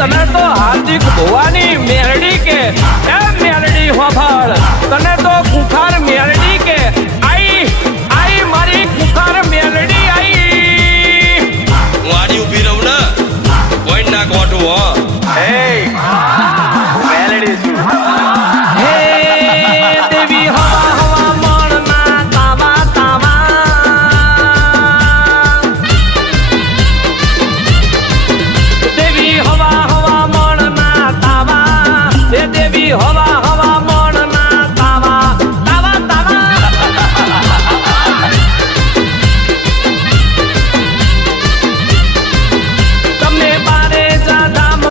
તને તો હાર્દિક ભુવાની મેરડી કે એ મેરડી હોભળ તને તો કુખાર મેરડી કે આઈ આઈ મારી કુખાર મેરડી આઈ વાડી ઊભી રહું ને કોઈ ના કોઠું હો એ